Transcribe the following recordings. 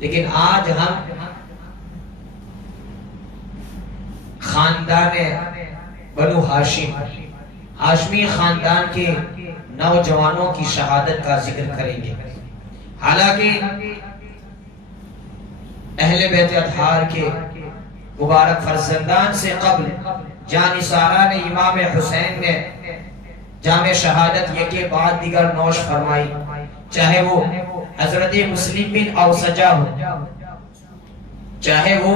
لیکن آج ہم خاندان بنو ہاشمی خاندان کے نوجوانوں کی شہادت کا ذکر کریں گے۔ حالانکہ اہل بیت اطہار کے مبارک فرزندان سے قبل جانثارہ نے امام حسین نے جام شہادت یکے بعد دیگر نوش فرمائی، چاہے وہ حضرت مسلم بن اوسجہ ہو، چاہے وہ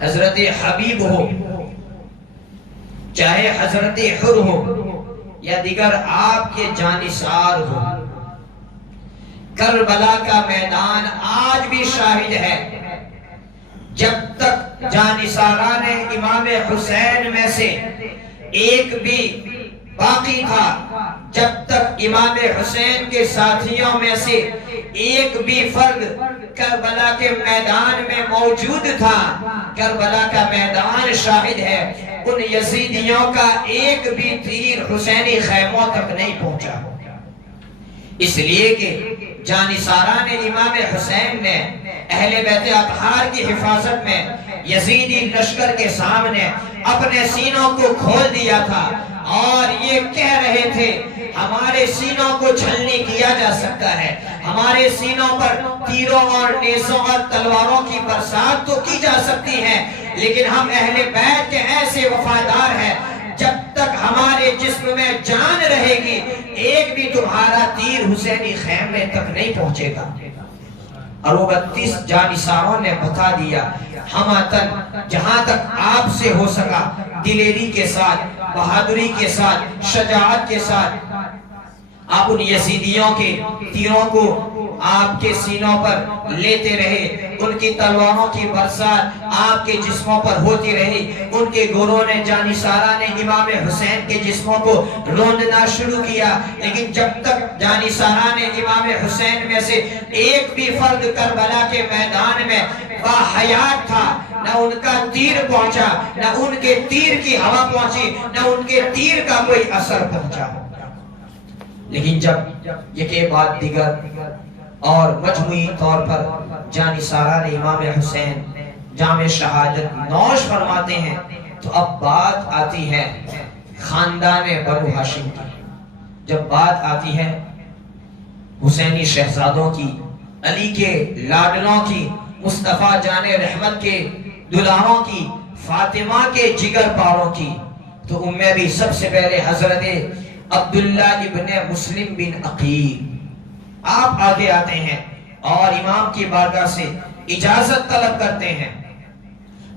حضرت حبیب ہو، چاہے حضرت حر ہو یا دیگر آپ کے جانثار ہو۔ کربلا کا میدان آج بھی شاہد ہے، جب تک جانثارہ نے امام حسین میں سے ایک بھی باقی تھا، جب تک امام حسین کے ساتھیوں میں سے ایک بھی فرد کربلا کے میدان میں موجود تھا، کربلا کا میدان شاہد ہے ان یزیدیوں کا ایک بھی تیر حسینی خیموں تک نہیں پہنچا۔ اس لیے کہ جانثارہ نے امام حسین نے اہل بیت اطہار کی حفاظت میں یزیدی لشکر کے سامنے اپنے سینوں کو کھول دیا تھا اور یہ کہہ رہے تھے ہمارے سینوں کو چھلنی کیا جا سکتا ہے، ہمارے سینوں پر تیروں اور نیزوں اور تلواروں کی برسات تو کی جا سکتی ہے، لیکن ہم اہل بیت کے ایسے وفادار ہیں جب تک ہمارے جسم میں جان رہے گی ایک بھی تمہارا تیر حسینی خیمے تک نہیں پہنچے گا۔ اور وہ 32 جانثاروں نے بتا دیا ہماتن جہاں تک آپ سے ہو سکا دلیری کے ساتھ، بہادری کے ساتھ، شجاعت کے ساتھ آپ ان یزیدیوں کے تیروں کو آپ کے سینوں پر لیتے رہے، ان کی تلواروں کی برسات آپ کے جسموں پر ہوتی رہی۔ ان کے گروہ نے جانثارہ نے امام حسین کے جسموں کو روندنا شروع کیا، لیکن جب تک جانثارہ نے امام حسین میں سے ایک بھی فرد کربلا کے میدان میں باحیات تھا، نہ ان کا تیر پہنچا، نہ ان کے تیر کی ہوا پہنچی، نہ ان کے تیر کا کوئی اثر پہنچا۔ لیکن جب یکے بعد دیگر اور مجموعی طور پر جانثارہ نے امام حسین جام شہادت نوش فرماتے ہیں تو اب بات آتی ہے خاندان بنو ہاشم کی، جب بات آتی ہے حسینی شہزادوں کی، علی کے لاڈلوں کی، مصطفیٰ جان رحمت کے دلاروں کی، فاطمہ کے جگر پاروں کی، تو ان میں بھی سب سے پہلے حضرت عبداللہ ابن مسلم بن عقیل آپ آگے آتے ہیں اور امام کی بارگاہ سے اجازت طلب کرتے ہیں۔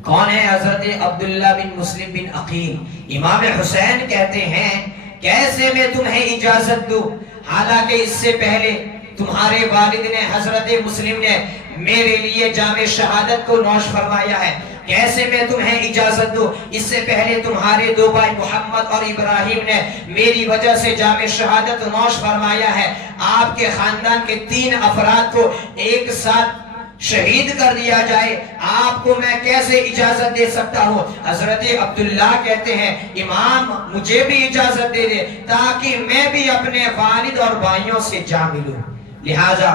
کون ہے حضرت عبداللہ بن مسلم بن عقیل؟ امام حسین کہتے ہیں کیسے میں تمہیں اجازت دوں، حالانکہ اس سے پہلے تمہارے والد نے حضرت مسلم نے میرے لیے جام شہادت کو نوش فرمایا ہے، کیسے میں تمہیں اجازت دوں؟ اس سے پہلے تمہارے دو بھائی محمد اور ابراہیم نے میری وجہ سے جام شہادت نوش فرمایا ہے، آپ کے خاندان کے 3 افراد کو ایک ساتھ شہید کر دیا جائے، آپ کو میں کیسے اجازت دے سکتا ہوں؟ حضرت عبداللہ کہتے ہیں امام مجھے بھی اجازت دے دے تاکہ میں بھی اپنے والد اور بھائیوں سے جا ملوں۔ لہٰذا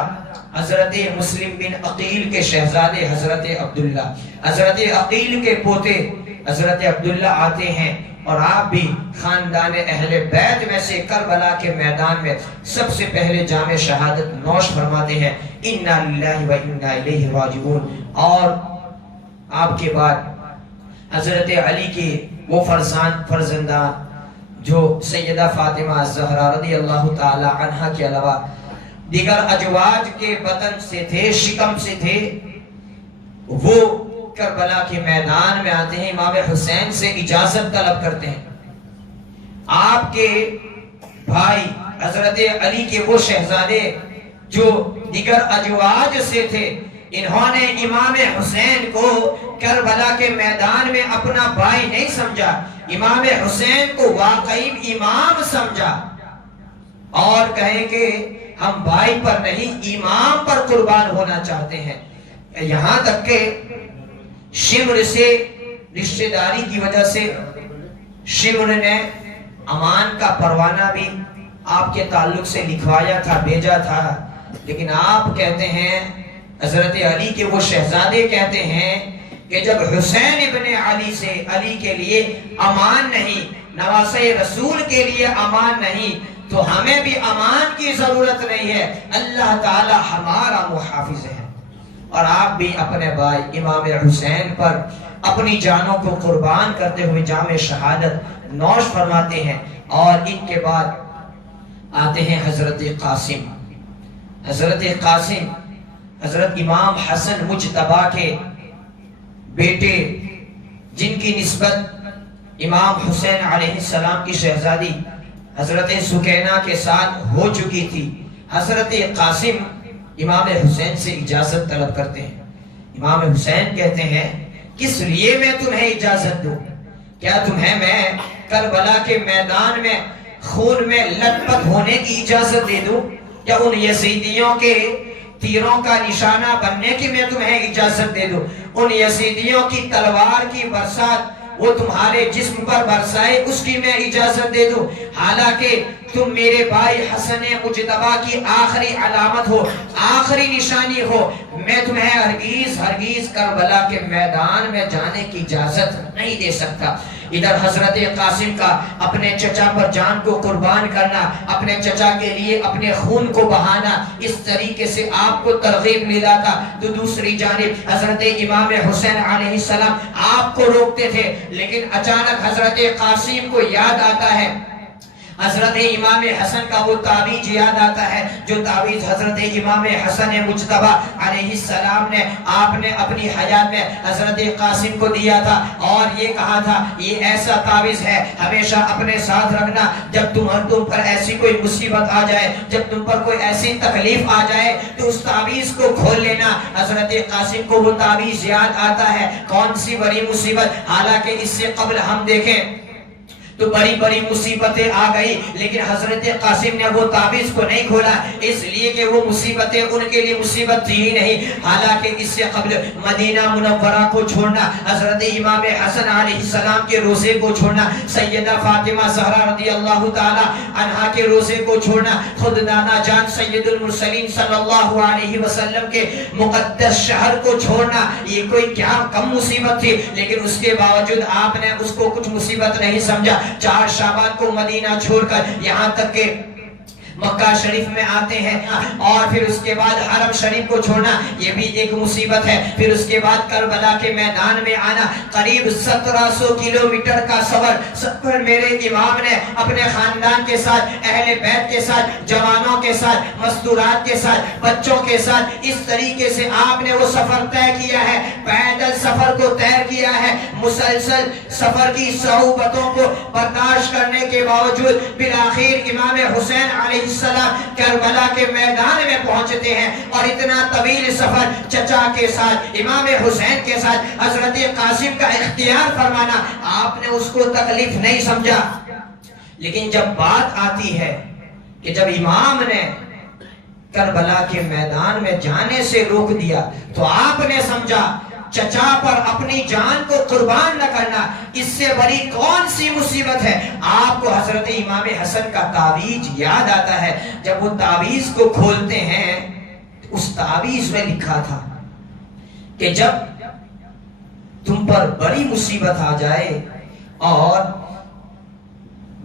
حضرت مسلم بن عقیل کے شہزادے حضرت عبداللہ، حضرت عقیل کے پوتے حضرت عبداللہ آتے ہیں اور آپ بھی خاندان اہل بیت میں سے کربلا کے میدان میں سب سے پہلے جام شہادت نوش فرماتے ہیں۔ انا للہ و انا الیہ راجعون۔ اور آپ کے بعد حضرت علی کے وہ فرزندان جو سیدہ فاطمہ الزہرا رضی اللہ تعالی عنہا کے علاوہ دیگر ازواج کے بطن سے تھے، شکم سے تھے، وہ کربلا کے میدان میں آتے ہیں، امام حسین سے اجازت طلب کرتے ہیں۔ آپ کے بھائی حضرت علی کے وہ شہزادے جو دیگر ازواج سے تھے، انہوں نے امام حسین کو کربلا کے میدان میں اپنا بھائی نہیں سمجھا، امام حسین کو واقعی امام سمجھا اور کہیں کہ ہم بھائی پر نہیں امام پر قربان ہونا چاہتے ہیں۔ یہاں تک کہ شمر سے رشتہ داری کی وجہ سے شمر نے امان کا پروانہ بھی آپ کے تعلق سے لکھوایا تھا، بھیجا تھا، لیکن آپ کہتے ہیں حضرت علی کے وہ شہزادے کہتے ہیں کہ جب حسین ابن علی سے علی کے لیے امان نہیں، نواسے رسول کے لیے امان نہیں، تو ہمیں بھی امان کی ضرورت نہیں ہے، اللہ تعالی ہمارا محافظ ہے۔ اور آپ بھی اپنے بھائی امام حسین پر اپنی جانوں کو قربان کرتے ہوئے جام شہادت نوش فرماتے ہیں۔ اور ان کے بعد آتے ہیں حضرت قاسم۔ حضرت قاسم حضرت امام حسن مجتبی کے بیٹے، جن کی نسبت امام حسین علیہ السلام کی شہزادی حضرت سکینہ کے ساتھ ہو چکی تھی۔ حضرت قاسم امام حسین سے اجازت طلب کرتے ہیں۔ امام حسین کہتے ہیں کس لیے میں تمہیں اجازت دوں؟ کیا تمہیں میں کربلا کے میدان میں خون میں لت پت ہونے کی اجازت دے دوں؟ کیا ان یزیدیوں کے تیروں کا نشانہ بننے کی میں تمہیں اجازت دے دوں؟ ان یزیدیوں کی تلوار کی برسات وہ تمہارے جسم پر برسائے، اس کی میں اجازت دے دوں؟ حالانکہ تم میرے بھائی حسن مجتبی کی آخری علامت ہو، آخری نشانی ہو، میں تمہیں ہرگیز کربلا کے میدان میں جانے کی اجازت نہیں دے سکتا۔ ادھر حضرت قاسم کا اپنے چچا پر جان کو قربان کرنا، اپنے چچا کے لیے اپنے خون کو بہانا، اس طریقے سے آپ کو ترغیب ملا تھا۔ تو دوسری جانب حضرت امام حسین علیہ السلام آپ کو روکتے تھے، لیکن اچانک حضرت قاسم کو یاد آتا ہے، حضرت امام حسن کا وہ تعویذ یاد آتا ہے جو تعویذ حضرت امام حسن مجتبی علیہ السلام نے آپ نے اپنی حیات میں حضرت قاسم کو دیا تھا، اور یہ کہا تھا یہ ایسا تعویذ ہے ہمیشہ اپنے ساتھ رکھنا، جب تم پر ایسی کوئی مصیبت آ جائے، جب تم پر کوئی ایسی تکلیف آ جائے تو اس تعویذ کو کھول لینا۔ حضرت قاسم کو وہ تعویذ یاد آتا ہے، کون سی بڑی مصیبت، حالانکہ اس سے قبل ہم دیکھیں تو بڑی بڑی مصیبتیں آ گئی، لیکن حضرت قاسم نے وہ تعویذ کو نہیں کھولا، اس لیے کہ وہ مصیبتیں ان کے لیے مصیبت تھی ہی نہیں۔ حالانکہ اس سے قبل مدینہ منورہ کو چھوڑنا، حضرت امام حسن علیہ السلام کے روزے کو چھوڑنا، سیدہ فاطمہ زہرا رضی اللہ تعالی عنہا کے روزے کو چھوڑنا، خود نانا جان سید المرسلین صلی اللہ علیہ وسلم کے مقدس شہر کو چھوڑنا، یہ کوئی کیا کم مصیبت تھی، لیکن اس کے باوجود آپ نے اس کو کچھ مصیبت نہیں سمجھا۔ 4 شعبان کو مدینہ چھوڑ کر یہاں تک کہ مکہ شریف میں آتے ہیں، اور پھر اس کے بعد حرم شریف کو چھوڑنا یہ بھی ایک مصیبت ہے، پھر اس کے بعد کربلا کے میدان میں آنا، قریب 1700 کلومیٹر کا سفر میرے امام نے اپنے خاندان کے ساتھ، اہل بیت کے ساتھ، جوانوں کے ساتھ، مستورات کے ساتھ، بچوں کے ساتھ، اس طریقے سے آپ نے وہ سفر طے کیا ہے، پیدل سفر کو طے کیا ہے، مسلسل سفر کی صعوبتوں کو برداشت کرنے کے باوجود بالآخر امام حسین علیہ السلام کربلا کے میدان میں پہنچتے ہیں، اور اتنا طویل سفر چچا کے ساتھ، امام حسین کے ساتھ حضرت قاسم کا اختیار فرمانا آپ نے اس کو تکلیف نہیں سمجھا۔ لیکن جب بات آتی ہے کہ جب امام نے کربلا کے میدان میں جانے سے روک دیا تو آپ نے سمجھا چچا پر اپنی جان کو قربان نہ کرنا اس سے بڑی کون سی مصیبت ہے۔ آپ کو حضرت امام حسن کا تعویذ یاد آتا ہے، جب وہ تعویذ کو کھولتے ہیں اس تعویذ میں لکھا تھا کہ جب تم پر بڑی مصیبت آ جائے اور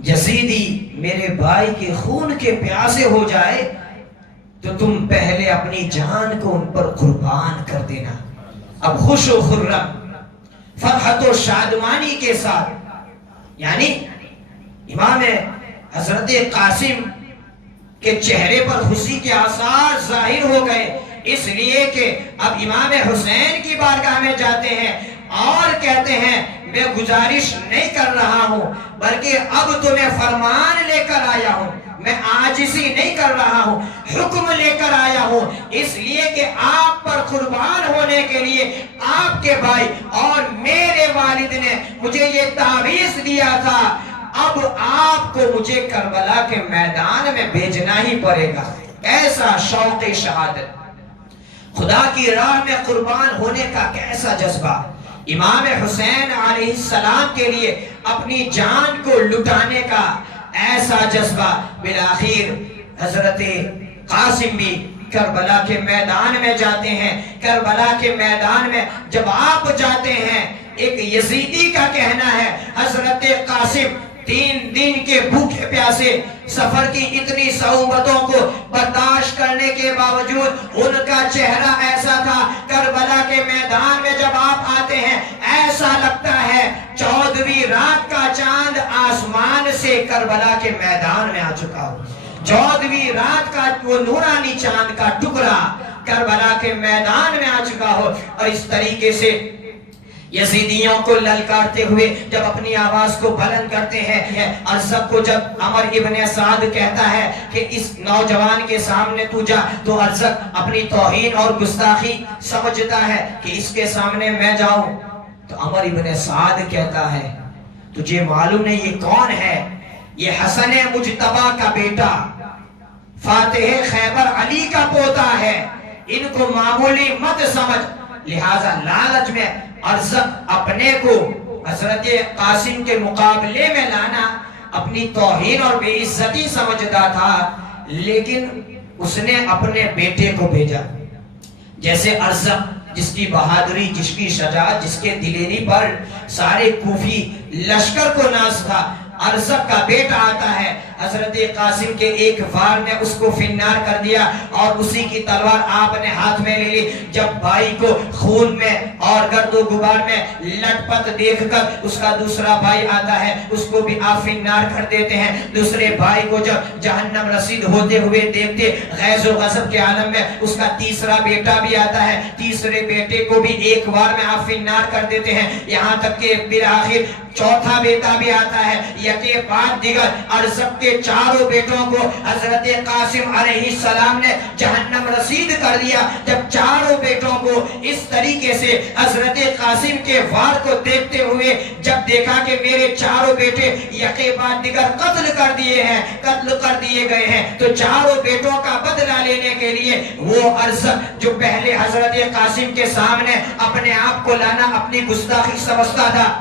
یزیدی میرے بھائی کے خون کے پیاسے ہو جائے تو تم پہلے اپنی جان کو ان پر قربان کر دینا۔ اب خوش و خرم، فرحت و شادمانی کے ساتھ، یعنی امام حضرت قاسم کے چہرے پر خوشی کے آثار ظاہر ہو گئے، اس لیے کہ اب امام حسین کی بارگاہ میں جاتے ہیں اور کہتے ہیں میں گزارش نہیں کر رہا ہوں بلکہ اب تو میں فرمان لے کر آیا ہوں، میں عاجزی نہیں کر رہا ہوں، حکم لے کر آیا ہوں، اس لیے کہ آپ پر قربان ہونے کے لیے آپ کے بھائی اور میرے والد نے مجھے یہ تعویذ دیا تھا، اب آپ کو مجھے کربلا کے میدان میں بھیجنا ہی پڑے گا۔ ایسا شوق شہادت، خدا کی راہ میں قربان ہونے کا کیسا جذبہ، امام حسین علیہ السلام کے لیے اپنی جان کو لٹانے کا ایسا جذبہ۔ بالآخر حضرت قاسم بھی کربلا کے میدان میں جاتے ہیں. کربلا کے میدان میں جب آپ جاتے ہیں، ایک یزیدی کا کہنا ہے حضرت قاسم 3 دن کے بھوکے پیاسے سفر کی اتنی صعوبتوں کو برداشت کرنے کے باوجود ان کا چہرہ ایسا تھا، کربلا کے میدان میں جب آپ آتے ہیں ایسا لگتا ہے 14ویں رات کا چاند آسمان سے کربلا کے میدان میں آ چکا ہو. 14ویں رات کا وہ نورانی چاند کا ٹکڑا کربلا کے میدان میں آ چکا ہو. اور اس طریقے سے یزیدیوں کو للکارتے ہوئے جب اپنی آواز کو بلند کرتے ہیں، ارزق کو جب عمر ابن سعد کہتا ہے کہ اس نوجوان کے سامنے تو جا، تو ارزق اپنی توہین اور گستاخی سمجھتا ہے کہ اس کے سامنے میں جاؤں. تو عمر ابن سعد کہتا ہے تجھے معلوم نہیں یہ کون ہے؟ یہ حسن مجتبی کا بیٹا، فاتح خیبر علی کا پوتا ہے، ان کو معمولی مت سمجھ. لہذا لالچ میں ارزق اپنے کو حضرت قاسم کے مقابلے میں لانا اپنی توہین اور بے عزتی سمجھتا تھا، لیکن اس نے اپنے بیٹے کو بھیجا. جیسے ارزق جس کی بہادری، جس کی شجاعت، جس کے دلیری پر سارے کوفی لشکر کو ناز تھا، ارزق کا بیٹا آتا ہے، حضرت قاسم کے ایک وار نے اس کو فنار کر دیا اور اسی کی تلوار آپ نے ہاتھ میں لے لی. جب بھائی کو خون میں اور گرد و غبار میں لٹ پٹ دیکھ کر اس کا دوسرا بھائی آتا ہے، اس کو بھی آپ فنار کر دیتے ہیں. دوسرے بھائی کو جب جہنم رسید ہوتے ہوئے دیکھتے غیظ و غضب کے عالم میں اس کا تیسرا بیٹا بھی آتا ہے، تیسرے بیٹے کو بھی ایک وار میں آپ فنار کر دیتے ہیں. یہاں تک کہ بالآخر چوتھا بیٹا بھی آتا ہے. یکے بعد دیگر ارزق کے چاروں بیٹوں کو حضرت قاسم علیہ السلام نے جہنم رسید کر دیا. جب چاروں بیٹوں کو اس طریقے سے حضرت قاسم کے وار کو دیکھتے ہوئے جب دیکھا کہ میرے چاروں بیٹے یکے بعد دیگر قتل کر دیے گئے ہیں، تو چاروں بیٹوں کا بدلہ لینے کے لیے وہ ارزق جو پہلے حضرت قاسم کے سامنے اپنے آپ کو لانا اپنی گستاخی سمجھتا تھا،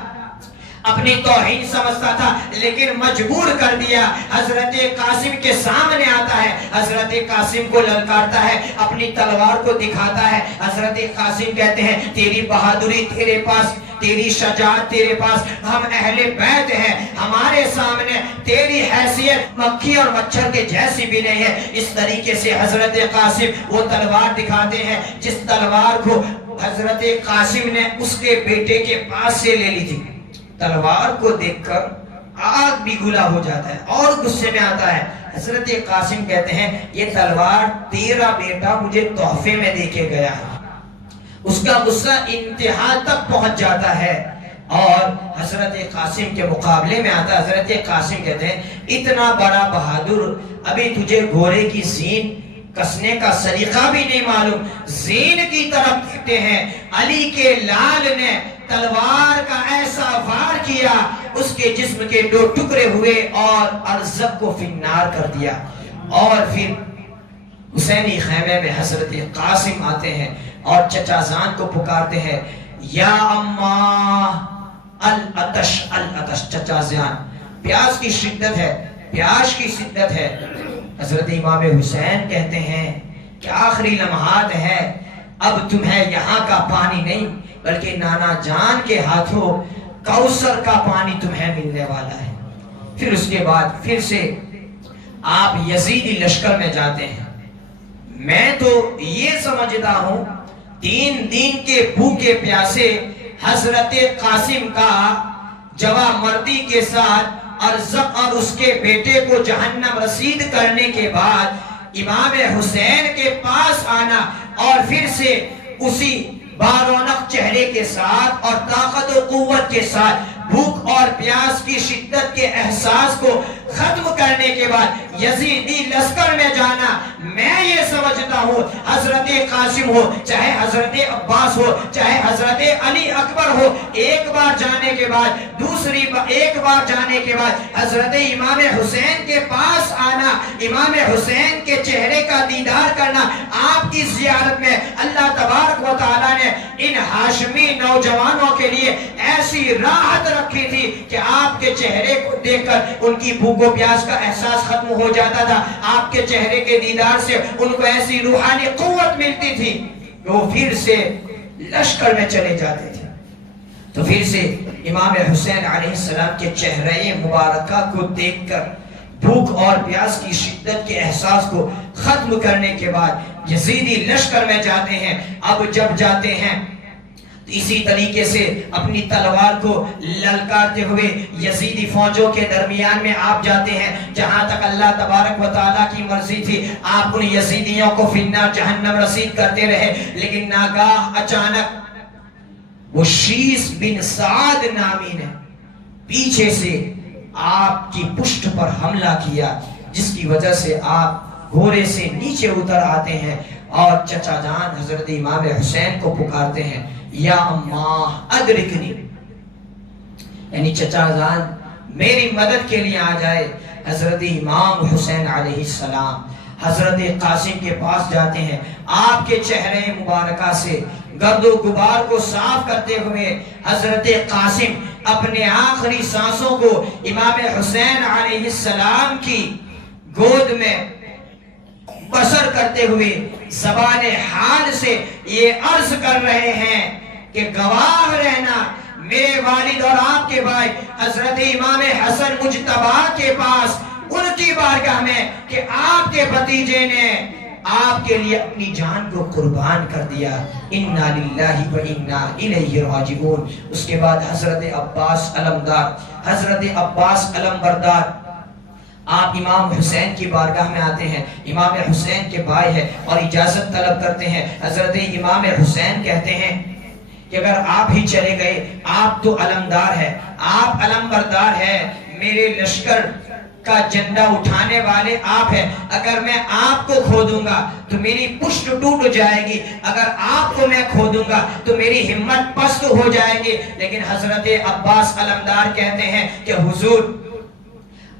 اپنی توہین سمجھتا تھا، لیکن مجبور کر دیا. حضرت قاسم کے سامنے آتا ہے، حضرت قاسم کو للکارتا ہے، اپنی تلوار کو دکھاتا ہے. حضرت قاسم کہتے ہیں تیری بہادری تیرے پاس، تیری شجاعت تیرے پاس، ہم اہل بیت ہیں، ہمارے سامنے تیری حیثیت مکھی اور مچھر کے جیسی بھی نہیں ہے. اس طریقے سے حضرت قاسم وہ تلوار دکھاتے ہیں جس تلوار کو حضرت قاسم نے اس کے بیٹے کے پاس سے لے لی تھی. تلوار کو دیکھ کر آگ بھی گلا ہو جاتا ہے اور غصے میں آتا ہے. حضرت قاسم کہتے ہیں یہ تلوار تیرا بیٹا مجھے تحفے میں دے کے گیا ہے. اس کا غصہ انتہا تک پہنچ جاتا ہے اور حضرت قاسم کے مقابلے میں آتا ہے. حضرت قاسم کہتے ہیں اتنا بڑا بہادر، ابھی تجھے گھوڑے کی زین کسنے کا سلیقہ بھی نہیں معلوم. زین کی طرف دیکھتے ہیں، علی کے لال نے تلوار کا ایسا وار کیا اس کے جسم کے 2 ٹکڑے ہوئے اور ارزق کو فنار کر دیا. اور پھر حسینی خیمے میں حضرت قاسم آتے ہیں اور چچا زان کو پکارتے ہیں، یا اماں العطش العطش. چچا زان پیاس کی شدت ہے، پیاس کی شدت ہے. حضرت امام حسین کہتے ہیں کہ آخری لمحات ہے، اب تمہیں یہاں کا پانی نہیں بلکہ نانا جان کے ہاتھوں کوثر کا پانی تمہیں ملنے والا ہے. پھر اس کے بعد پھر سے آپ یزیدی لشکر میں جاتے ہیں. میں تو یہ سمجھتا ہوں 3 دن کے بھوکے پیاسے حضرت قاسم کا جواب مردی کے ساتھ ارزق اور اس کے بیٹے کو جہنم رسید کرنے کے بعد امام حسین کے پاس آنا اور پھر سے اسی بارونق چہرے کے ساتھ اور طاقت و قوت کے ساتھ بھوک اور پیاس کی شدت کے احساس کو ختم کرنے کے بعد یزیدی لشکر میں جانا، میں یہ سمجھتا ہوں حضرت قاسم ہو چاہے حضرت عباس ہو چاہے حضرت علی اکبر ہو، ایک بار جانے کے بعد ایک بار جانے کے بعد حضرت امام حسین کے پاس آنا، امام حسین کے چہرے کا دیدار کرنا، آپ کی زیارت میں اللہ تبارک و و تعالیٰ نے ان ہاشمی نوجوانوں کے لیے ایسی راحت رکھی تھی کہ آپ کے چہرے کو دیکھ کر ان کی بھوک و پیاس کا احساس ختم ہو جاتا تھا. آپ کے چہرے کے دیدار سے ان کو ایسی روحانی قوت ملتی تھی کہ وہ پھر سے لشکر میں چلے جاتے تھے. تو پھر سے امام حسین علیہ السلام کے چہرے مبارکہ کو دیکھ کر بھوک اور پیاس کی شدت کے احساس کو ختم کرنے کے بعد یزیدی لشکر میں جاتے ہیں. اب جب جاتے ہیں اسی طریقے سے اپنی تلوار کو للکارتے ہوئے یزیدی فوجوں کے درمیان میں آپ جاتے ہیں. جہاں تک اللہ تبارک و تعالیٰ کی مرضی تھی آپ ان یزیدیوں کو فی النار جہنم رسید کرتے رہے. لیکن ناگاہ اچانک وہ شیس بن سعد نامی نے پیچھے سے آپ کی پشت پر حملہ کیا، جس کی وجہ سے آپ گھوڑے سے نیچے اتر آتے ہیں اور چچا جان حضرت امام حسین کو پکارتے ہیں، یا اماں ادرکنی، یعنی چچا جان میری مدد کے لیے آ جائے. حضرت امام حسین علیہ السلام حضرت قاسم کے پاس جاتے ہیں. آپ کے چہرے مبارکہ سے گرد و غبار کو صاف کرتے ہوئے حضرت قاسم اپنے آخری سانسوں کو امام حسین علیہ السلام کی گود میں بسر کرتے ہوئے زبان حال سے یہ عرض کر رہے ہیں کہ گواہ رہنا میرے والد اور آپ کے بھائی حضرت امام حسن مجتبی کے پاس ان کی بارگاہ میں کہ آپ کے بھتیجے نے آپ کے لیے اپنی جان کو قربان کر دیا. انا للہ و انا الیہ راجعون. اس کے بعد حضرت عباس علمبردار آپ امام حسین کی بارگاہ میں آتے ہیں. امام حسین کے بھائی ہے اور اجازت طلب کرتے ہیں. حضرت امام حسین کہتے ہیں کہ اگر آپ ہی چلے گئے، آپ تو علمدار ہے، آپ علمبردار ہے، میرے لشکر کا جھنڈا اٹھانے والے آپ ہیں. اگر میں آپ کو کھو دوں گا تو میری پشت ٹوٹ جائے گی، اگر آپ کو میں کھو دوں گا تو میری ہمت پست ہو جائے گی. لیکن حضرت عباس علمدار کہتے ہیں کہ حضور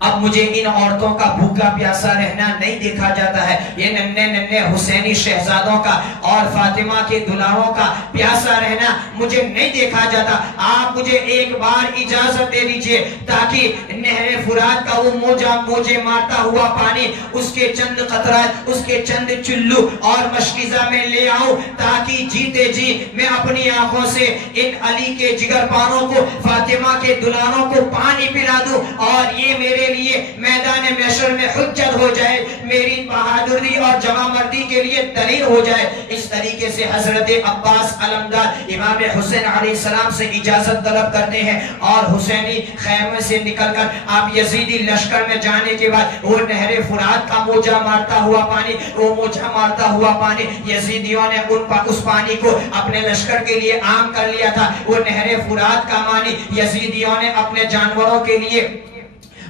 اب مجھے ان عورتوں کا بھوکا پیاسا رہنا نہیں دیکھا جاتا ہے. یہ ننھے ننھے حسینی شہزادوں کا اور فاطمہ کے دلاروں کا پیاسا رہنا مجھے نہیں دیکھا جاتا. آپ مجھے ایک بار اجازت دے دیجئے تاکہ نہر فرات کا وہ موجے مارتا ہوا پانی، اس کے چند قطرات، اس کے چند چلو اور مشکیزہ میں لے آؤں، تاکہ جیتے جی میں اپنی آنکھوں سے ان علی کے جگر پانوں کو، فاطمہ کے دلاروں کو پانی پلا دوں اور یہ میرے لیے میدان محشر میں حجت ہو جائے، میری بہادری اور جوان مردی کے لیے دلیل ہو جائے. اس طریقے سے حضرت عباس علمدار امام حسین علیہ السلام سے اجازت طلب کرتے ہیں اور حسینی خیمے سے نکل کر آپ یزیدی لشکر میں جانے کے بعد وہ نہر فرات کا موجہ مارتا ہوا پانی یزیدیوں نے اس پانی کو اپنے لشکر کے لیے عام کر لیا تھا. وہ نہر فرات کا پانی یزیدیوں نے اپنے جانوروں کے لیے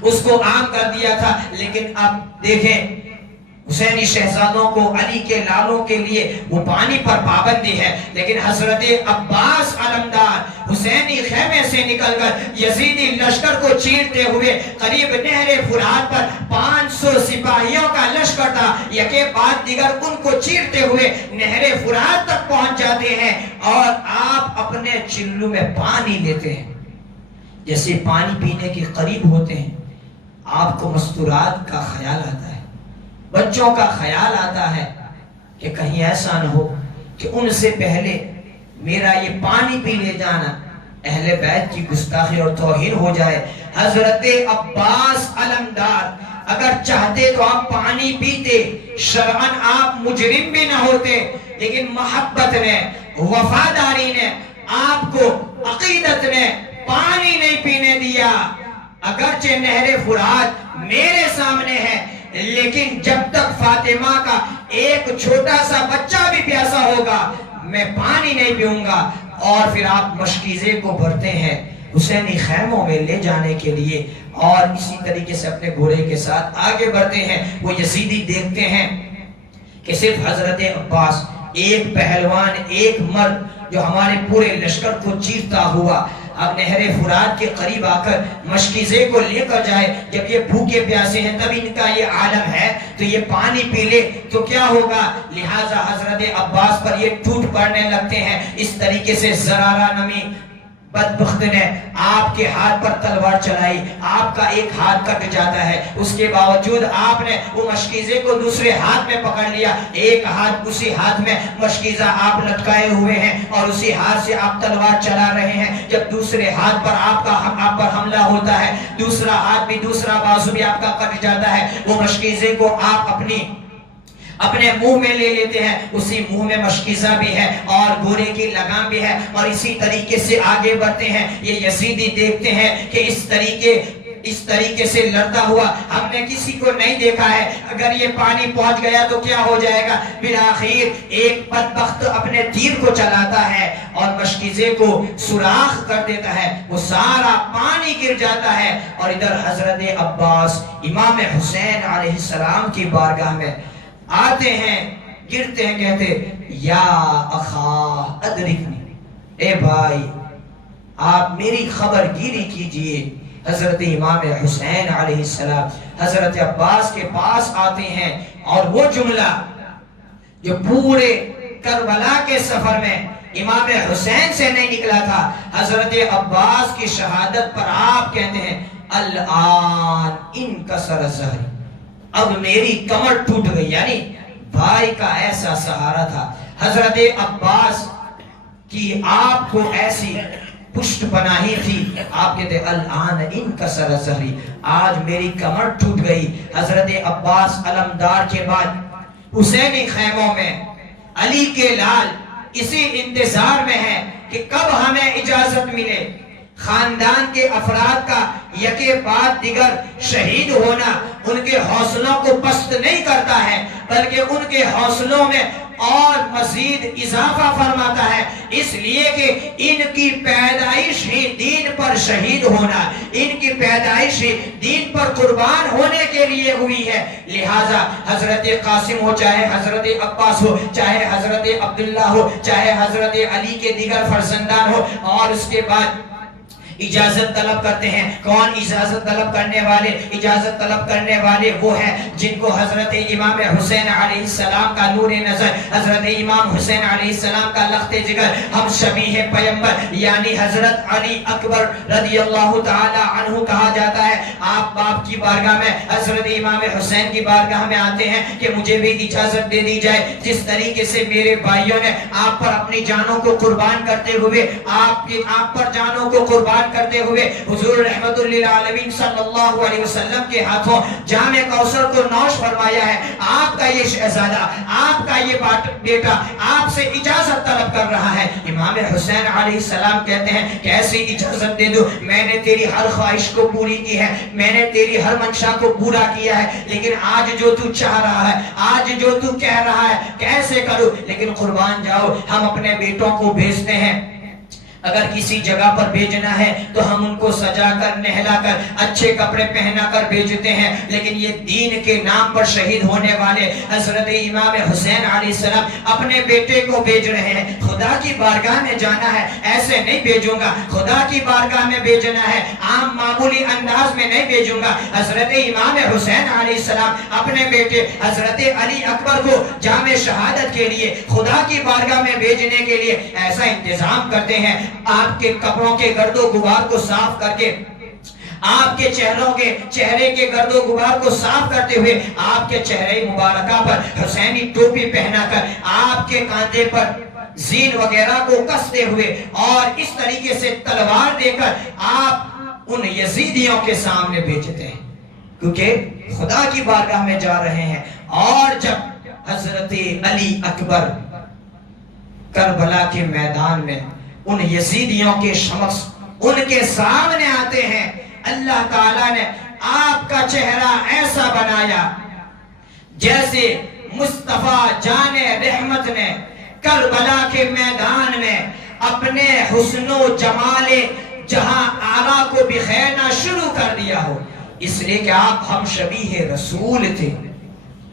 اس کو عام کر دیا تھا. لیکن اب دیکھیں حسینی شہزادوں کو، علی کے لالوں کے لیے وہ پانی پر پابندی ہے. لیکن حضرت عباس علمدار حسینی خیمے سے نکل کر یزیدی لشکر کو چیرتے ہوئے قریب نہر فرات پر 500 سپاہیوں کا لشکر تھا، یکے بعد دیگر ان کو چیرتے ہوئے نہر فرات تک پہنچ جاتے ہیں اور آپ اپنے چلو میں پانی لیتے ہیں. جیسے پانی پینے کے قریب ہوتے ہیں آپ کو مستورات کا خیال آتا ہے، بچوں کا خیال آتا ہے کہ کہیں ایسا نہ ہو کہ ان سے پہلے میرا یہ پانی پی لے جانا اہل بیت کی گستاخی اور توہین ہو جائے. حضرت عباس علمدار اگر چاہتے تو آپ پانی پیتے، شرعاً آپ مجرم بھی نہ ہوتے، لیکن محبت نے، وفاداری نے آپ کو، عقیدت نے پانی نہیں پینے دیا. اگرچہ نہر فرات میرے سامنے ہے، لیکن جب تک فاطمہ کا ایک چھوٹا سا بچہ بھی پیاسا ہوگا میں پانی نہیں پیوں گا. اور پھر آپ مشکیزے کو بھرتے ہیں حسینی خیموں میں لے جانے کے لیے اور اسی طریقے سے اپنے گھوڑے کے ساتھ آگے بڑھتے ہیں. وہ یزیدی دیکھتے ہیں کہ صرف حضرت عباس ایک پہلوان، ایک مرد جو ہمارے پورے لشکر کو چیرتا ہوا اب نہر فرات کے قریب آ کر مشکیزے کو لے کر جائے، جب یہ بھوکے پیاسے ہیں، تب ان کا یہ عالم ہے تو یہ پانی پی لے تو کیا ہوگا؟ لہٰذا حضرت عباس پر یہ ٹوٹ پڑنے لگتے ہیں۔ اس طریقے سے زرارہ نمی بدبخت نے آپ کے ہاتھ پر تلوار چلائی، آپ کا ایک ہاتھ کٹ جاتا ہے، اس کے باوجود آپ نے وہ مشکیزے کو دوسرے ہاتھ میں پکڑ لیا، ایک ہاتھ اسی ہاتھ میں مشکیزہ آپ لٹکائے ہوئے ہیں اور اسی ہاتھ سے آپ تلوار چلا رہے ہیں۔ جب دوسرے ہاتھ پر آپ پر حملہ ہوتا ہے، دوسرا ہاتھ بھی، دوسرا بازو بھی آپ کا کٹ جاتا ہے، وہ مشکیزے کو آپ اپنے منہ میں لے لیتے ہیں، اسی منہ میں مشکیزہ بھی ہے اور گھوڑے کی لگام بھی ہے، اور اسی طریقے سے آگے بڑھتے ہیں۔ یہ یزیدی دیکھتے ہیں کہ اس طریقے سے لڑتا ہوا ہم نے کسی کو نہیں دیکھا ہے، اگر یہ پانی پہنچ گیا تو کیا ہو جائے گا؟ بالآخر ایک بدبخت اپنے تیر کو چلاتا ہے اور مشکیزے کو سوراخ کر دیتا ہے، وہ سارا پانی گر جاتا ہے، اور ادھر حضرت عباس امام حسین علیہ السلام کی بارگاہ میں آتے ہیں، گرتے ہیں، کہتے یا اخا ادرکنی، اے بھائی آپ میری خبر گیری کیجئے۔ حضرت امام حسین علیہ السلام حضرت عباس کے پاس آتے ہیں، اور وہ جملہ جو پورے کربلا کے سفر میں امام حسین سے نہیں نکلا تھا، حضرت عباس کی شہادت پر آپ کہتے ہیں الآن انکسر ظہری، اب میری کمر ٹوٹ گئی، یعنی بھائی کا ایسا سہارا تھا۔ حضرت عباس کی آپ کو ایسی پشت پناہی تھی، آپ کہتے الآن انکسر ظہری، آج میری کمر ٹوٹ گئی۔ حضرت عباس علمدار کے بعد حسینی خیموں میں علی کے لال اسی انتظار میں ہے کہ کب ہمیں اجازت ملے۔ خاندان کے افراد کا یکے بعد دیگر شہید ہونا ان کے حوصلوں کو پست نہیں کرتا ہے، بلکہ ان کے حوصلوں میں اور مزید اضافہ فرماتا ہے، اس لیے کہ ان کی پیدائش ہی دین پر شہید ہونا، ان کی پیدائش ہی دین پر قربان ہونے کے لیے ہوئی ہے۔ لہٰذا حضرت قاسم ہو، چاہے حضرت عباس ہو، چاہے حضرت عبداللہ ہو، چاہے حضرت علی کے دیگر فرزندان ہو، اور اس کے بعد اجازت طلب کرتے ہیں۔ کون اجازت طلب کرنے والے؟ اجازت طلب کرنے والے وہ ہیں جن کو حضرت امام حسین علیہ السلام کا نور نظر، حضرت امام حسین علیہ السلام کا لخت جگر، ہم شبیہ پیمبر یعنی حضرت علی اکبر رضی اللہ تعالی عنہ کہا جاتا ہے۔ آپ باپ کی بارگاہ میں، حضرت امام حسین کی بارگاہ میں آتے ہیں کہ مجھے بھی اجازت دے دی جائے، جس طریقے سے میرے بھائیوں نے آپ پر اپنی جانوں کو قربان کرتے ہوئے، آپ پر جانوں کو قربان کرتے ہوئے حضور رحمت للعالمین صلی اللہ علیہ وسلم کے ہاتھوں جام کوثر کو نوش فرمایا ہے، آپ کا یہ شہزادہ، آپ کا یہ بیٹا آپ سے اجازت طلب کر رہا ہے۔ امام حسین علیہ السلام کہتے ہیں کیسی اجازت دے دوں، میں نے تیری ہر خواہش کو پوری کی ہے، میں نے تیری ہر منشا کو پورا کیا ہے، لیکن آج جو تو چاہ رہا ہے، آج جو تو کہہ رہا ہے کیسے کروں؟ لیکن قربان جاؤ، ہم اپنے بیٹوں کو بھیجتے ہیں، اگر کسی جگہ پر بھیجنا ہے تو ہم ان کو سجا کر، نہلا کر، اچھے کپڑے پہنا کر بھیجتے ہیں، لیکن یہ دین کے نام پر شہید ہونے والے حضرت امام حسین علیہ السلام اپنے بیٹے کو بھیج رہے ہیں۔ خدا کی بارگاہ میں جانا ہے، ایسے نہیں بھیجوں گا، خدا کی بارگاہ میں بھیجنا ہے، عام معمولی انداز میں نہیں بھیجوں گا۔ حضرت امام حسین علیہ السلام اپنے بیٹے حضرت علی اکبر کو جام شہادت کے لیے، خدا کی بارگاہ میں بھیجنے کے لیے ایسا انتظام کرتے ہیں، آپ کے کپڑوں کے گرد و غبار کو صاف کر کے، آپ کے چہرے کے گرد و غبار کو صاف کرتے ہوئے، آپ کے چہرے مبارکہ پر حسینی ٹوپی پہنا کر، آپ کے کاندھے پر زین وغیرہ کو کستے ہوئے، اور اس طریقے سے تلوار دے کر آپ ان یزیدیوں کے سامنے بھیجتے ہیں، کیونکہ خدا کی بارگاہ میں جا رہے ہیں۔ اور جب حضرت علی اکبر کربلا کے میدان میں ان یزیدیوں کے شمس ان کے سامنے آتے ہیں، اللہ تعالیٰ نے آپ کا چہرہ ایسا بنایا جیسے مصطفیٰ جان رحمت نے کربلا کے میدان میں اپنے حسن و جمال جہاں آرا کو بخیرنا شروع کر دیا ہو، اس لیے کہ آپ ہم شبیہ رسول تھے،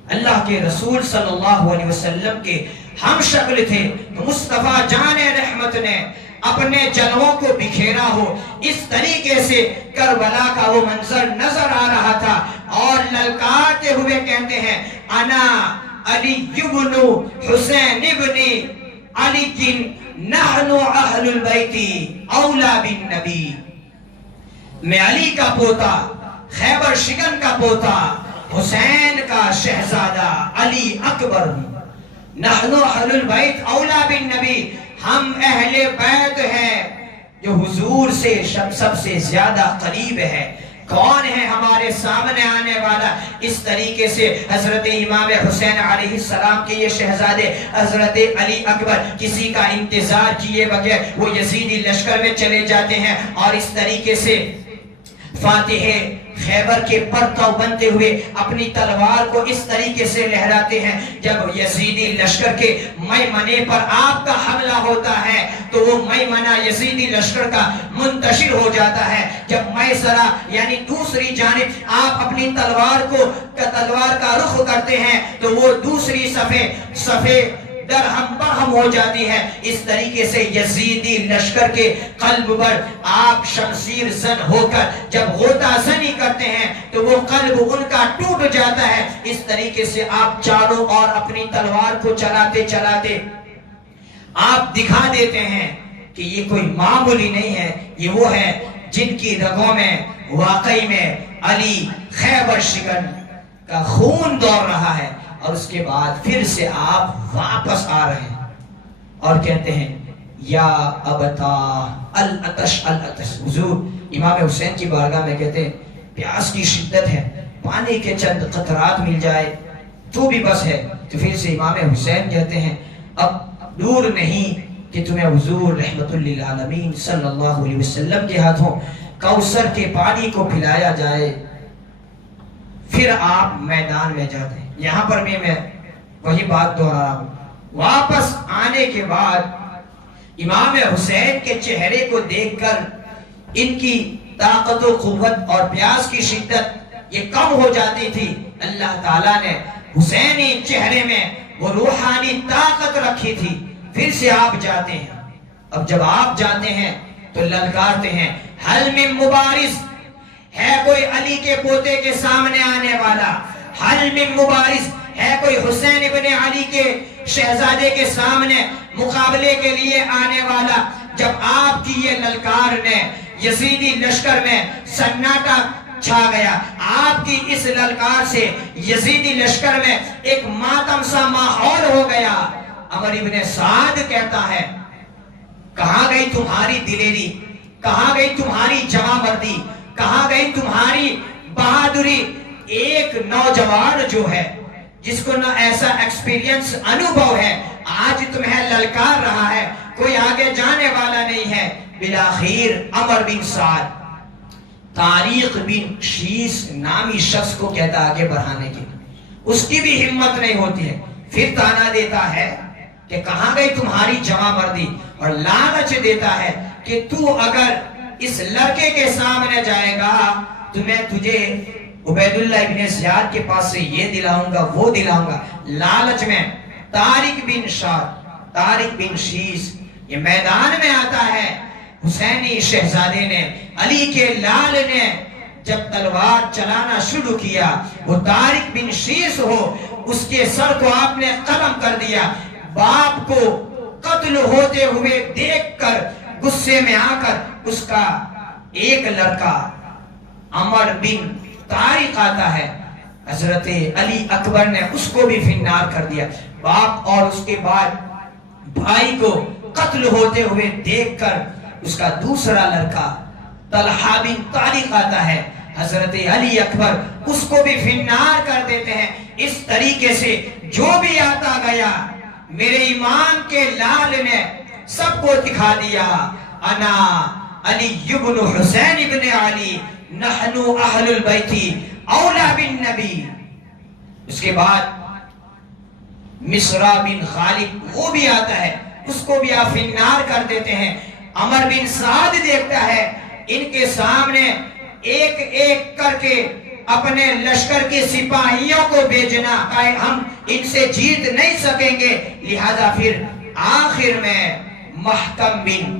اللہ کے رسول صلی اللہ علیہ وسلم کے ہم شکل تھے۔ مصطفیٰ جان رحمت نے اپنے جلووں کو بکھیرا ہو. اس طریقے سے کربلا کا وہ منظر نظر آ رہا تھا اور للکارتے ہوئے کہتے ہیں انا علی ابن حسین ابن علی نحن اہل البیت اولا بالنبی. میں علی کا پوتا، خیبر شکن کا پوتا، حسین کا شہزادہ علی اکبر ہوں. نحن اہل البیت اولا بالنبی، ہم اہل بیت ہیں جو حضور سے سب سے زیادہ قریب ہے. کون ہے ہمارے سامنے آنے والا؟ اس طریقے سے حضرت امام حسین علیہ السلام کے یہ شہزادے حضرت علی اکبر کسی کا انتظار کیے بغیر وہ یزیدی لشکر میں چلے جاتے ہیں اور اس طریقے سے فاتح خیبر کے پرتو بنتے ہوئے اپنی تلوار کو اس طریقے سے لہراتے ہیں. جب یزیدی لشکر کے میمنے پر آپ کا حملہ ہوتا ہے تو وہ میمنہ یزیدی لشکر کا منتشر ہو جاتا ہے. جب میسرہ یعنی دوسری جانب آپ اپنی تلوار کا رخ کرتے ہیں تو وہ دوسری صفے درہم برہم ہو جاتی ہے. اس طریقے سے یزیدی لشکر کے قلب پر آپ شمشیر زن ہو کر جب غوطہ زنی کرتے ہیں تو وہ قلب ان کا ٹوٹ جاتا ہے. اس طریقے سے آپ چاروں اور اپنی تلوار کو چلاتے چلاتے آپ دکھا دیتے ہیں کہ یہ کوئی معمولی نہیں ہے، یہ وہ ہے جن کی رگوں میں واقعی میں علی خیبر شکن کا خون دوڑ رہا ہے. اور اس کے بعد پھر سے آپ واپس آ رہے ہیں اور کہتے ہیں یا ابتا العطش العطش. حضور امام حسین کی بارگاہ میں کہتے ہیں پیاس کی شدت ہے، پانی کے چند قطرات مل جائے تو بھی بس ہے. تو پھر سے امام حسین کہتے ہیں اب دور نہیں کہ تمہیں حضور رحمت للعالمین صلی اللہ علیہ وسلم کے ہاتھوں کوثر کے پانی کو پلایا جائے. پھر آپ میدان میں جاتے ہیں. یہاں پر بھی میں وہی بات دہرا رہا ہوں. واپس آنے کے بعد امام حسین کے چہرے کو دیکھ کر ان کی طاقت و قوت اور پیاس کی شدت یہ کم ہو جاتی تھی. اللہ تعالیٰ نے حسینی چہرے میں وہ روحانی طاقت رکھی تھی. پھر سے آپ جاتے ہیں. اب جب آپ جاتے ہیں تو للکارتے ہیں حل من مبارز، ہے کوئی علی کے پوتے کے سامنے آنے والا؟ حل من مبارز، ہے کوئی حسین ابن علی کے شہزادے کے سامنے مقابلے کے لیے آنے والا؟ جب آپ کی یہ للکار نے یزیدی لشکر میں سناٹا چھا گیا. آپ کی اس للکار سے یزیدی لشکر میں ایک ماتم سا ماحول ہو گیا. عمر ابن سعد کہتا ہے کہاں گئی تمہاری دلیری، کہاں گئی تمہاری جواں مردی، کہاں گئی تمہاری بہادری؟ ایک نوجوان جو ہے جس کو نہ ایسا ایکسپیرینس انوبھو ہے آج تمہیں للکار رہا ہے، کوئی آگے جانے والا نہیں ہے. بالآخر عمر بن سعد طارق بن شیس نامی شخص کو کہتا آگے بڑھانے کی، اس کی بھی ہمت نہیں ہوتی ہے. پھر تانا دیتا ہے کہ کہاں گئی تمہاری جواں مردی، اور لالچ دیتا ہے کہ تو اگر اس لڑکے کے سامنے جائے گا تو میں تجھے عبید اللہ ابن زیاد کے پاس سے یہ دلاؤں گا وہ دلاؤں گا. لالچ میں طارق بن شیس یہ میدان میں آتا ہے. حسینی شہزادے نے، علی کے لال نے جب تلوار چلانا شروع کیا، وہ طارق بن شیس ہو، اس کے سر کو آپ نے قلم کر دیا. باپ کو قتل ہوتے ہوئے دیکھ کر غصے میں آ کر اس کا ایک لڑکا عمر بن طارق آتا ہے. حضرت علی اکبر نے اس کو بھی فنار کر دیا. باپ اور اس کے بعد بھائی کو قتل ہوتے ہوئے دیکھ کر اس کا دوسرا لڑکا طلحہ بن طارق آتا ہے. حضرت علی اکبر اس کو بھی فنار کر دیتے ہیں. اس طریقے سے جو بھی آتا گیا میرے امام کے لال نے سب کو دکھا دیا انا علی ابن حسین ابن علی نحن اہل البیت اولا بالنبی. اس کے بعد مصرع بن غالب وہ بھی آتا ہے، اس کو بھی آپ فنار کر دیتے ہیں. عمر بن سعد دیکھتا ہے ان کے سامنے ایک ایک کر کے اپنے لشکر کے سپاہیوں کو بھیجنا، ہم ان سے جیت نہیں سکیں گے. لہذا پھر آخر میں محکم بن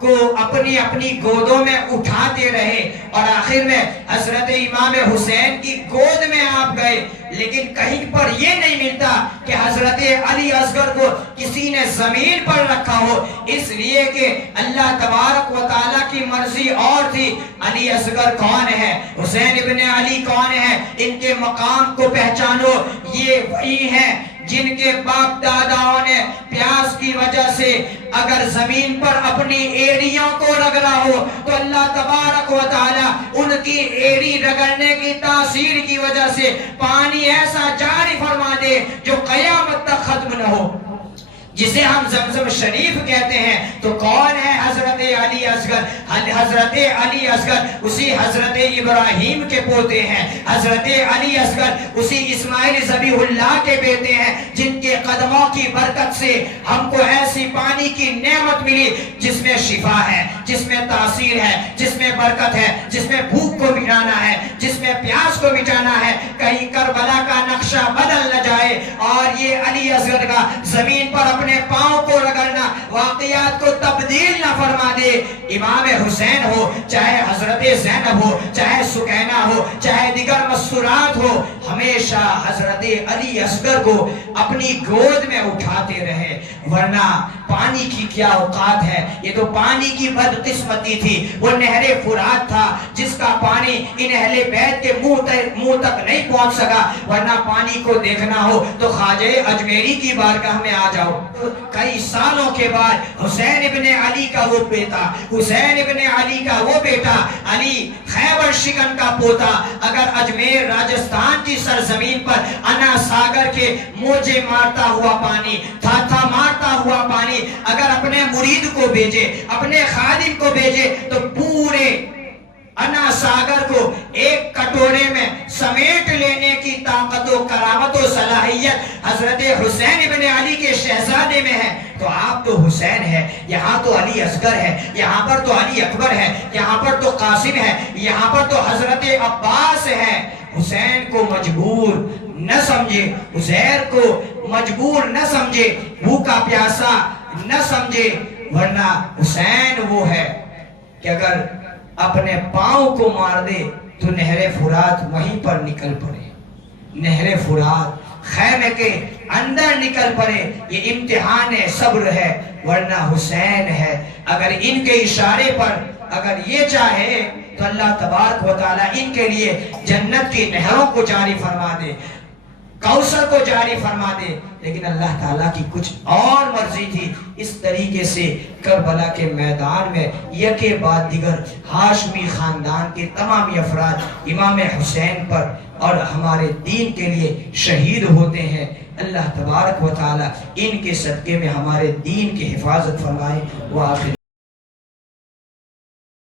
کو اپنی اپنی گودوں میں اٹھاتے رہے اور آخر میں حضرت امام حسین کی گود میں آپ گئے، لیکن کہیں پر یہ نہیں ملتا کہ حضرت علی اصغر کو کسی نے زمین پر رکھا ہو، اس لیے کہ اللہ تبارک و تعالیٰ کی مرضی اور تھی۔ علی اصغر کون ہے، حسین ابن علی کون ہے، ان کے مقام کو پہچانو۔ یہ وہی ہیں جن کے باپ داداؤں نے پیاس کی وجہ سے اگر زمین پر اپنی ایڑیوں کو رگڑا ہو تو اللہ تبارک و تعالیٰ ان کی ایڑی رگڑنے کی تاثیر کی وجہ سے پانی ایسا جاری فرما دے جو قیامت تک ختم نہ ہو، جسے ہم زمزم شریف کہتے ہیں۔ تو کون ہے حضرت علی اصغر؟ حضرت علی اصغر اسی حضرت ابراہیم کے پوتے ہیں، حضرت علی اصغر اسی اسماعیل ذبیح اللہ کے بیٹے ہیں، جن کے قدموں کی برکت سے ہم کو ایسی پانی کی نعمت ملی جس میں شفا ہے، جس میں تاثیر ہے، جس میں برکت ہے، جس میں بھوک کو مٹانا ہے، جس میں پیاس کو مٹانا ہے، کہیں کربلا کا نقشہ بدل نہ جائے اور یہ علی اصغر کا زمین پر اپنے پاؤں کو رگڑنا واقعات کو تبدیل نہ فرما دے۔ امام حسین ہو، چاہے حضرت زینب ہو، چاہے سکینہ ہو، چاہے دیگر مستورات ہو، ہمیشہ حضرت علی اصغر کو اپنی گود میں اٹھاتے رہے، ورنہ پانی کی کیا اوقات ہے۔ یہ تو پانی کی بدقسمتی تھی، وہ نہر فرات تھا جس کا پانی ان اہل بیت کے منہ تک نہیں پہنچ سکا، ورنہ پانی کو دیکھنا ہو تو خواجہ اجمیری کی بارگاہ میں آ جاؤ۔ کئی سالوں کے بعد حسین ابن علی کا وہ بیٹا، حسین ابن علی کا وہ بیٹا علی خیبر شکن کا پوتا اگر اجمیر راجستھان کی سرزمین پر انا ساگر کے موجے مارتا ہوا پانی، تھا مارتا ہوا پانی اگر اپنے مرید کو بھیجے، اپنے خادم کو بھیجے تو پورے انا ساگر کو ایک کٹورے میں سمیٹ لینے کی طاقت و کرامت و صلاحیت حضرت حسین ابن علی کے شہزادے میں ہے۔ تو آپ تو حسین ہے، یہاں تو علی اصغر ہے، یہاں پر تو علی اکبر ہے، یہاں پر تو قاسم ہے، یہاں پر تو حضرت عباس ہے۔ حسین کو مجبور نہ سمجھے، حسین کو مجبور نہ سمجھے، بھوکا پیاسا نہ سمجھے، ورنہ حسین وہ ہے کہ اگر اپنے پاؤں کو مار دے تو نہر فرات وہیں پر نکل پڑے، نہر فرات خیمے کے اندر نکل پڑے۔ یہ امتحان صبر ہے، ورنہ حسین ہے۔ اگر ان کے اشارے پر اگر یہ چاہے تو اللہ تبارک و تعالیٰ ان کے لیے جنت کی نہروں کو جاری فرما دے، کوثر کو جاری فرما دے، لیکن اللہ تعالیٰ کی کچھ اور مرضی تھی۔ اس طریقے سے کربلا کے میدان میں یکے بعد دیگر ہاشمی خاندان کے تمام افراد امام حسین پر اور ہمارے دین کے لیے شہید ہوتے ہیں۔ اللہ تبارک و تعالیٰ ان کے صدقے میں ہمارے دین کی حفاظت فرمائے۔